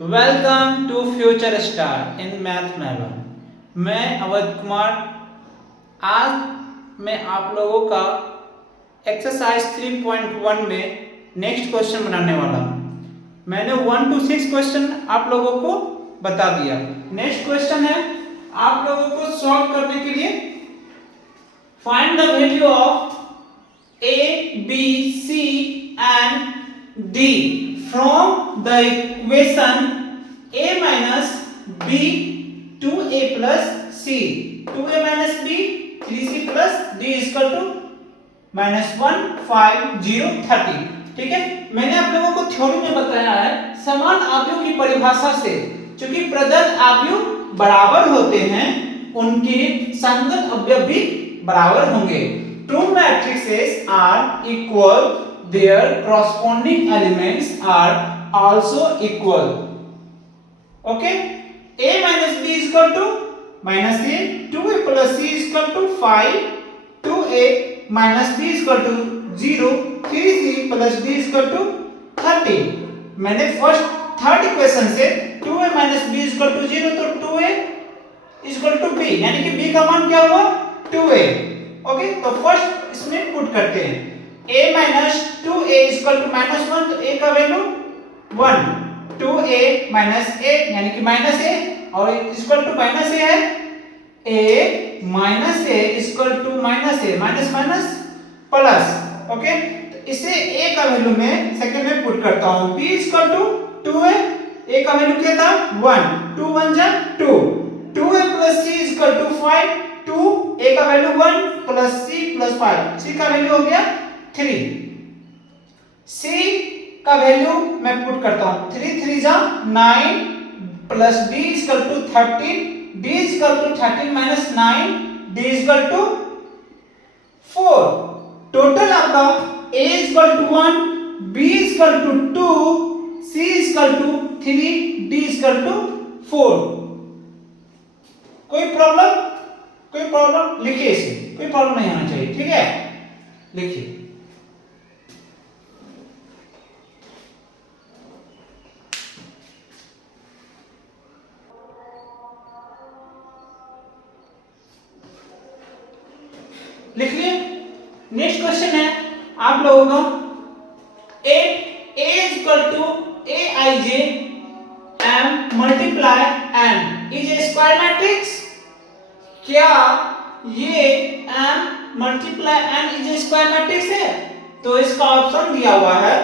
Welcome to future star in math मैलम। मैं अवध कुमार। आज मैं आप लोगों का एक्सरसाइज 3.1 में नेक्स्ट क्वेश्चन बनाने वाला हूँ। मैंने 1 to 6 क्वेश्चन आप लोगों को बता दिया। नेक्स्ट क्वेश्चन है आप लोगों को सॉल्व करने के लिए find the value of A, B, C and D from the equation A minus B 2A plus C 2A minus B 3C plus D is equal to -1 5 0 30। ठीक है, मैंने आप लोगों को थ्योरी में बताया है समान आव्यूह की परिभाषा से क्योंकि प्रदत्त आव्यूह बराबर होते हैं उनके संगत अवयव भी बराबर होंगे। Two matrices are equal, their corresponding elements are also equal. Okay, A minus B is equal to minus A, 2A plus C is equal to 5, 2A minus B is equal to 0, 3C plus D is equal to 30। मैंने first third equation से 2A minus B is equal to 0 तो 2A is equal to B, यानी कि B का मान क्या हुआ 2A। Okay, तो फर्स्ट इसमें पुट करते हैं a minus 2a is equal to -1 तो a का वैल्यू 1, 2a minus a यानी कि माइनस a और is equal to minus a है a minus a is equal to minus a minus minus plus. Okay, तो इसे a का value मैं सेकंड में पुट करता हूं b is equal to 2a, a का वैल्यू क्या था 1, 2 1 जा 2, 2a plus c is equal to 5, 2 a का value 1 plus c plus 5, c का वैल्यू हो गया 3, c का वैल्यू मैं पुट करता हूं 3 3 जा 9 plus d is equal to 13, d is equal to 13 minus 9, d is equal to 4। Total आपका a is equal to 1, b is equal to 2, c is equal to 3, d is equal to 4। कोई problem लिखिए, इसे कोई problem नहीं होना चाहिए। ठीक है, लिखिए लिख लिए। नेक्स्ट क्वेश्चन है आप लोगों का a is equal to aij m multiply n is a square matrix। क्या ये m multiply n is a square matrix है? तो इसका ऑप्शन दिया हुआ है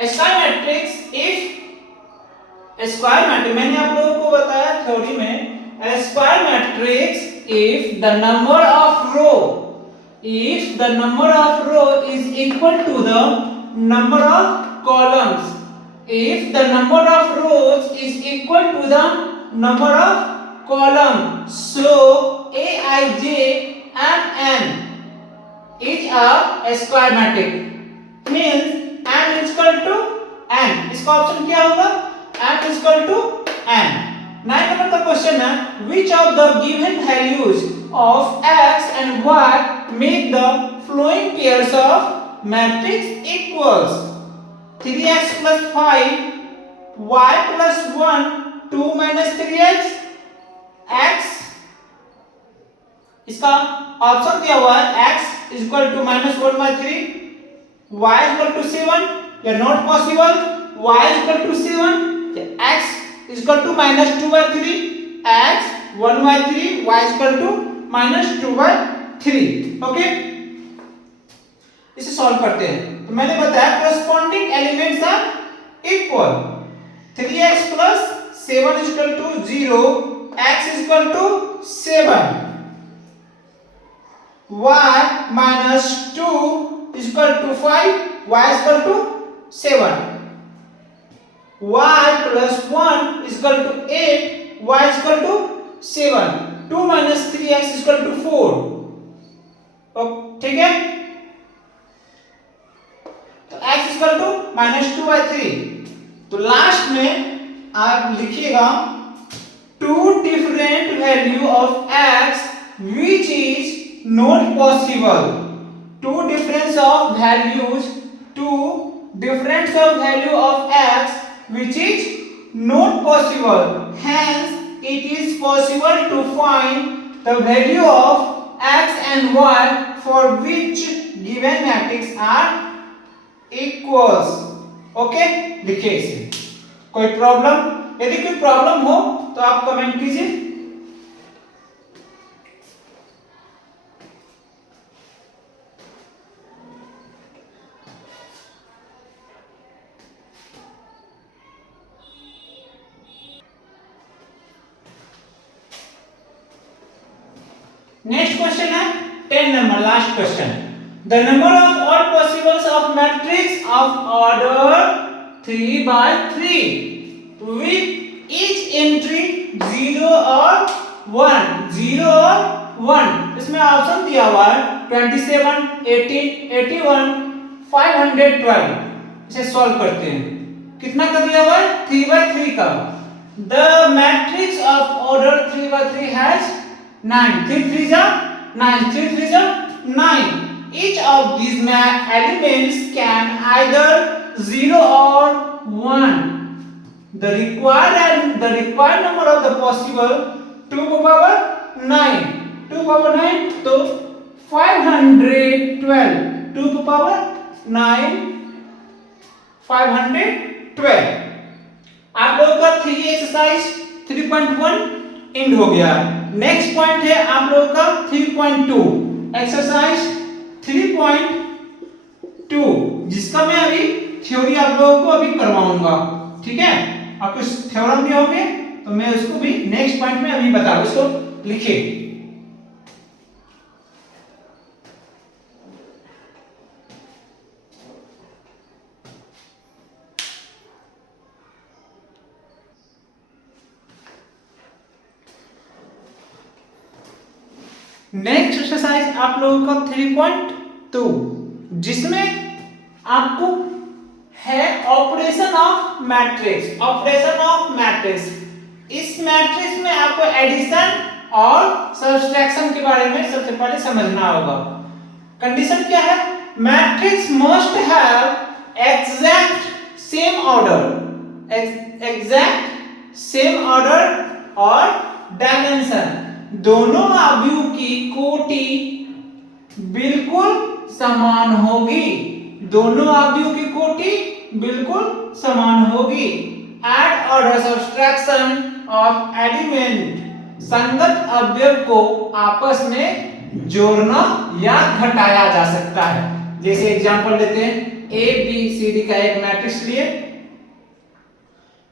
square matrix if square matrix, मैंने आप लोगों को बताया थ्योरी में square matrix if the number of row is equal to the number of columns, if the number of rows is equal to the number of columns, so aij and n is a square matrix means n is equal to n। इसका option क्या होगा n is equal to n। 9 number का question है which of the given values of x and y make the following pairs of matrix equals 3x plus 5 y plus 1 2 minus 3x x। इसका option दिया हुआ है x is equal to -1/3, y is equal to 7 या not possible, y is equal to 7 x is equal to -2/3, x 1/3, y is equal to -2/3। Okay, इसे solve करते हैं। तो मैंने बताया corresponding elements are equal, 3x plus 7 is equal to 0, x is equal to 7, y minus 2 is equal to 5, y is equal to 7, y plus 1 is equal to 8, y is equal to 7, 2 minus 3x is equal to 4। ठीक है, तो x is equal to -2/3। तो last में आप लिखिएगा two different value of x which is not possible, two difference of values two difference of value of x which is not possible. Hence, it is possible to find the value of x and y for which given matrix are equals. Okay, लिखिए इसे. कोई problem? यदि कोई problem हो तो आप comment कीजिए. Next question है 10 number, last question. The number of odd possibles of matrix of order 3 by 3 with each entry 0 और 1, 0 और 1. इसमें ऑप्शन दिया हुआ है 27, 18, 81, 512. इसे सॉल्व करते हैं. कितना का दिया हुआ है? 3 by 3 का. The matrix of order 3 by 3 has 9. 3 3 जा 9, 3 3 जा 9. Each of these elements can either 0 or 1. The required number of the possible 2 to power 9. 2 power 9 तो 512. 2 to power 9 512. आप लोगों का 3 एक्सरसाइज 3.1 एंड हो गया. नेक्स्ट पॉइंट है आप लोगों का 3.2 एक्सरसाइज 3.2 जिसका मैं अभी थ्योरी आप लोगों को अभी करवाऊंगा. ठीक है, आप कुछ थ्योरम भी होंगे तो मैं उसको भी नेक्स्ट पॉइंट में अभी बता दूं. इसको लिखिए. नेक्स्ट एक्सरसाइज आप लोगों का 3.2 जिसमें आपको है operation of matrix. Operation of matrix. इस मैट्रिक्स में आपको एडिशन और सब्सट्रैक्शन के बारे में सबसे पहले समझना होगा. कंडीशन क्या है? Matrix must have exact same order. Exact same order और डायमेंशन. दोनों अवयव की कोटि बिल्कुल समान होगी. दोनों अवयव की कोटि बिल्कुल समान होगी. Add order subtraction of element. संगत अवयव को आपस में जोड़ना या घटाया जा सकता है. जैसे एग्जांपल लेते हैं, ए बी सी डी का एक मैट्रिक्स लिए,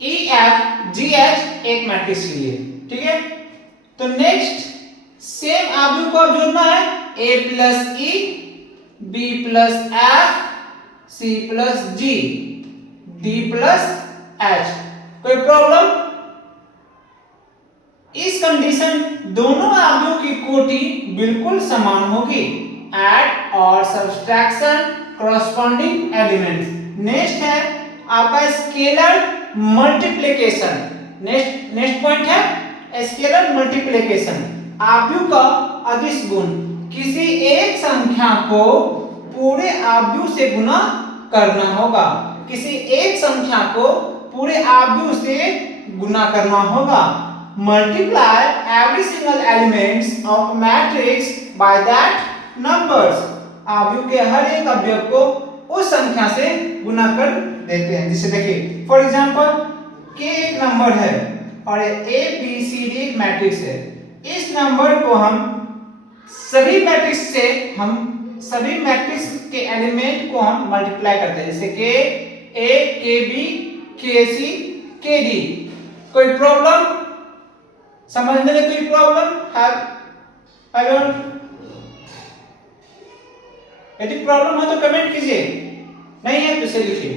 ई एफ जी एच एक मैट्रिक्स लिए. ठीक है, तो नेक्स्ट सेम अवयव को अब जोड़ना है. A plus E, B plus F, C plus G, D plus H. कोई प्रॉब्लम? इस कंडीशन दोनों अवयवों की कोटि बिल्कुल समान होगी. ऐड और सब्सट्रैक्शन कॉरस्पॉन्डिंग एलिमेंट्स. नेक्स्ट है आपका स्केलर मल्टीप्लिकेशन. नेक्स्ट पॉइंट है स्केलर मल्टीप्लिकेशन. अवयव का अदिश गुण. किसी एक संख्या को पूरे अवयव से गुना करना होगा. किसी एक संख्या को पूरे अवयव से गुना करना होगा. Multiply every single elements of matrix by that numbers. अवयव के हर एक अवयव को उस संख्या से गुना कर देते हैं. जैसे देखिए फॉर एग्जांपल k एक नंबर है और ए बी सी डी एक मैट्रिक्स है. इस नंबर को हम सभी मैट्रिक्स के एलिमेंट को हम मल्टीप्लाई करते हैं. जैसे के ए, के बी, के सी, के डी. कोई प्रॉब्लम? समझने में कोई प्रॉब्लम है? यदि प्रॉब्लम हो तो कमेंट कीजिए, नहीं है तो इसे लिखिए.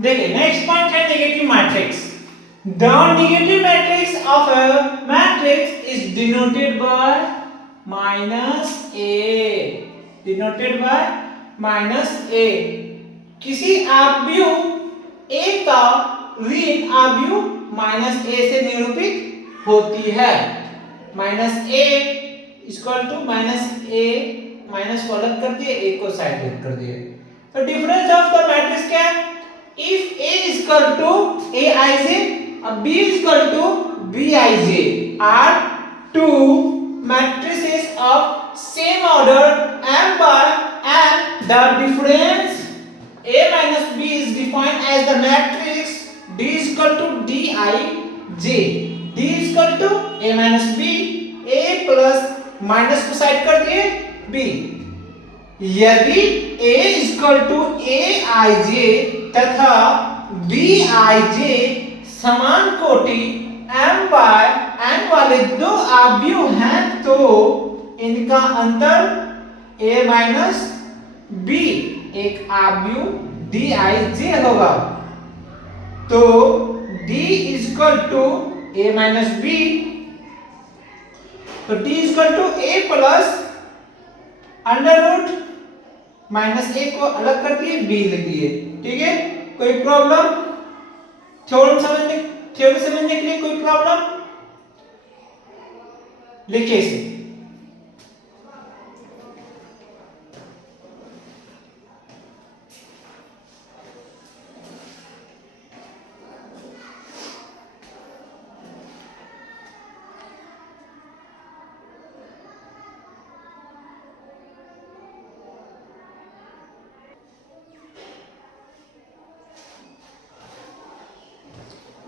देखिए नेक्स्ट पॉइंट है negative matrix. The negative matrix of a matrix is denoted by -a. Denoted by minus A, किसी आव्यूह ए का ऋण आव्यूह माइनस ए से निरूपित होती है। Minus A equal to minus A, minus को अलग कर दिए, ए को साइड कर दिए। तो डिफरेंस ऑफ द मैट्रिक्स क्या है? If A equal to A I J और B equal to B I J are two matrices of same order m by n, the difference a minus b is defined as the matrix d is equal to di j, d is equal to a minus b, a plus minus को side कर दिए b, यदि a equal to a i j तथा b i j समान कोटि m by n वाले दो आव्यूह हैं तो इनका अंतर a माइनस b एक आव्यूह d i j होगा। तो d equal to a minus b, तो d equal to a plus under root minus a को अलग कर दिए, b लिख दिए। ठीक है, कोई प्रॉब्लम? थ्योरम समझने के लिए कोई प्रॉब्लम? लिखिए इसे।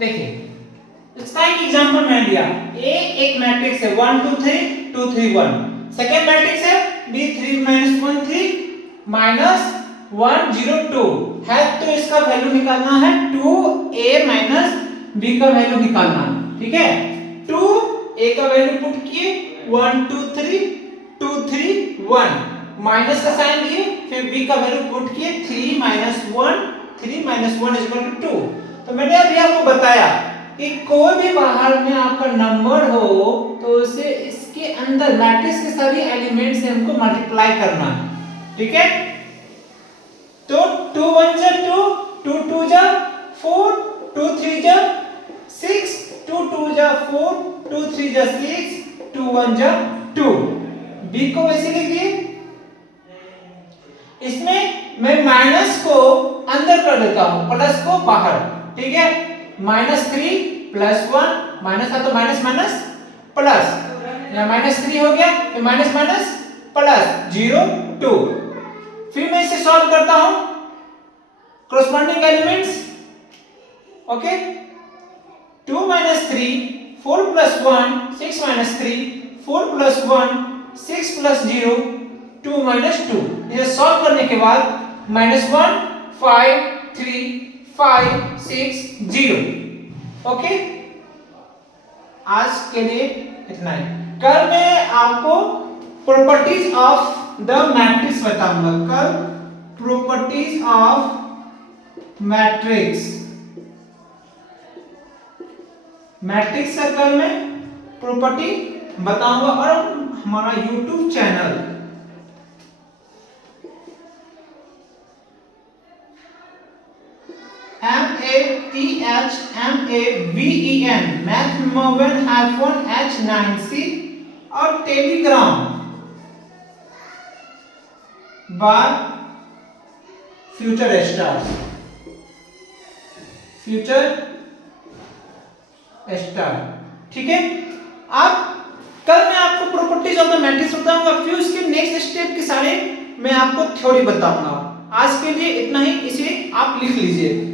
देखिए, इसका एक एग्जांपल मैं लिया। A एक मैट्रिक्स है 1 2 3 2 3 1, सेकंड मैट्रिक्स है B 3 1 3 -1 0 2 है, तो इसका वैल्यू निकालना है 2A माइनस B का वैल्यू निकालना है। ठीक है, 2A का वैल्यू पुट किए 1 2 3 2 3 1, माइनस का साइन दिए, फिर B का वैल्यू पुट किए 3 -1 इक्वल टू 2। तो मैंने अभी आपको बताया कि कोई भी बाहर में आपका नंबर हो तो उसे इसके अंदर मैट्रिक्स के सभी एलिमेंट से हमको मल्टीप्लाई करना है। ठीक है, तो 2 1 जा 2, 2 2 जा 4, 2 3 जा 6, 2 2 जा 4, 2 3 जा 6, 2 1 जा 2। b को वैसे लिख दिए। इसमें मैं माइनस को अंदर कर देता हूं, प्लस को बाहर। ठीक है, -3 + 1, माइनस था तो माइनस माइनस प्लस, यहाँ -3 हो गया, फिर माइनस माइनस प्लस 0 2। फिर मैं इसे सॉल्व करता हूं, corresponding एलिमेंट्स। ओके, 2 - 3 4 + 1 6 - 3 4 + 1 6 + 0 2 - 2। इसे सॉल्व करने के बाद -1 5 3 5 6 0। ओके, आज के लिए इतना ही। कल मैं आपको प्रॉपर्टीज ऑफ द मैट्रिक्स बताऊंगा। कल प्रॉपर्टीज ऑफ मैट्रिक्स का कल मैं प्रॉपर्टी बताऊंगा। और हमारा YouTube चैनल MATHMAVEN mathmoven-h9c और टेलीग्राम बाय फ्यूचर स्टार। ठीक है, आप कल मैं आपको प्रॉपर्टीज ऑफ द मैट्रिक्स बताऊंगा, फिर उसके नेक्स्ट स्टेप के सारे मैं आपको थ्योरी बताऊंगा। आज के लिए इतना ही, इसे आप लिख लीजिए।